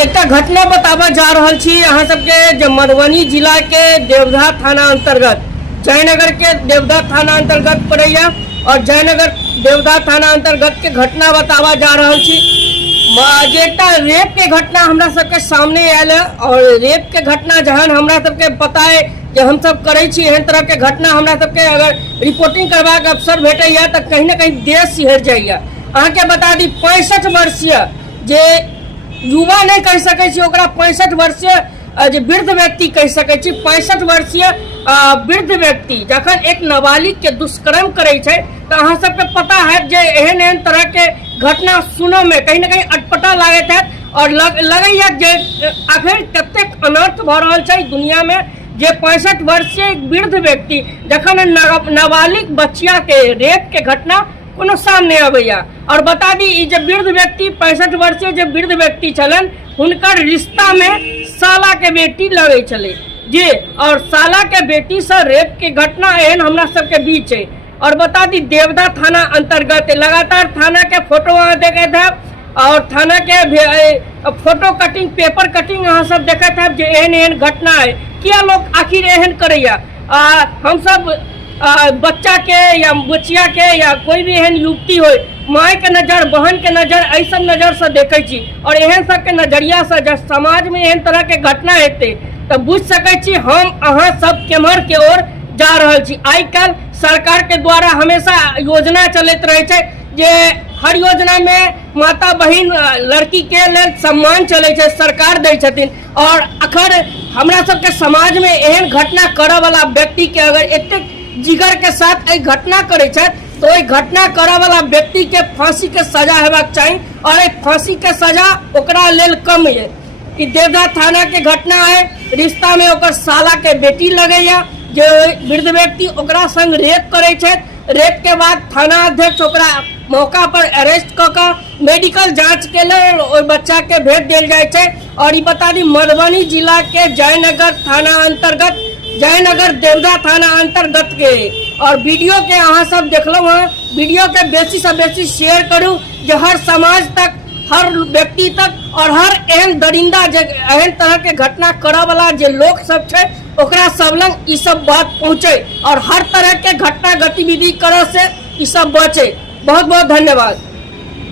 एक घटना बतावा जा रहा छी अहाँ सबके मधुबनी जिला के देवधा थाना अंतर्गत जयनगर के देवधा थाना अंतर्गत पड़ैया और जयनगर देवधा थाना अंतर्गत के घटना बतावा जा रहा छी। जेटा रेप के घटना हमरा सबके सामने आयल है और रेप के घटना जहन हमरा सबके पता है कि हम सब करे छी एहन तरह के घटना हमरा सबके अगर रिपोर्टिंग करबाक अवसर भेटैया तो कहीं ना कहीं देश सिहर जाइया। अहाँ के बता दी 65 वर्षीय जे युवा नहीं कह सके छी ओकरा 65 वर्षीय जे वृद्ध व्यक्ति कह सके छी। 65 वर्षीय वृद्ध व्यक्ति जखन एक नाबालिग के दुष्कर्म करे छे तो अहाँ सबके पता है जे एहन एहन तरह के घटना सुनो में कहीं ना कहीं अटपटा लागत है और लगैया जे आखिर कतेक अनर्थ भ रहल छै दुनिया में जे 65 वर्षीय वृद्ध व्यक्ति जखन नाबालिग बच्चिया के रेप के घटना कोनो सामने अबैया। और बता दी जे वृद्ध व्यक्ति 65 वर्षीय जे वृद्ध व्यक्ति छलन हुनकर रिश्ता में साला के बेटी लगे चले जी और साला के बेटी से रेप के घटना एहन हमरा सबके बीच है। और बता दी देवधा थाना अंतर्गत लगातार थाना के फोटो वहाँ देखे थे और थाना के फोटो कटिंग पेपर कटिंग अहाँ सब देखे थे जे एहन एहन घटना है क्या लोग आखिर एहन करैया। हम सब बच्चा के या बच्चिया के या कोई भी एहन युवती हो माय के नजर बहन के नजर ऐसा नजर से देखे छी और एहन सब के नजरिया से जब समाज में एहन तरह के घटना हेते तो बुझ सके छी हम अहाँ सब केम्हर के ओर जा रहल छी। आई कल सरकार के द्वारा हमेशा योजना चलत रहे छे जे हर योजना में माता बहन लड़की के लेल सम्मान चले छे सरकार दे छथिन और अखर हमरा सब के समाज में एहन घटना करे वाला व्यक्ति के अगर एते जिगर के साथ एक घटना करे छे तो एक घटना करे वाला व्यक्ति के फांसी के सजा हेबाक चाहिए और एक फांसी के सजा ओकरा लेल कम है। कि देवधा थाना के घटना है रिश्ता में ओकर साला के बेटी लगैया जो वृद्ध व्यक्ति ओकरा संग रेप करे छे। रेप के बाद थाना अध्यक्ष ओकरा मौका पर अरेस्ट क के मेडिकल जांच के लेल ओइ बच्चा के भेज देल जाय छे। और ये बता दी मधुबनी जिला के जयनगर थाना अंतर्गत जयनगर देवधा थाना अंतर्गत के और वीडियो के अहाँ सब देखलो है वीडियो के बेसी से बेसी शेयर करू जो हर समाज तक हर व्यक्ति तक और हर एहन दरिंदा एहन तरह के घटना करे वाला जे लोग सब छे ओकरा सब लंग ई सब बात पहुँचे और हर तरह के घटना गतिविधि करे से ई सब बचे। बहुत बहुत धन्यवाद।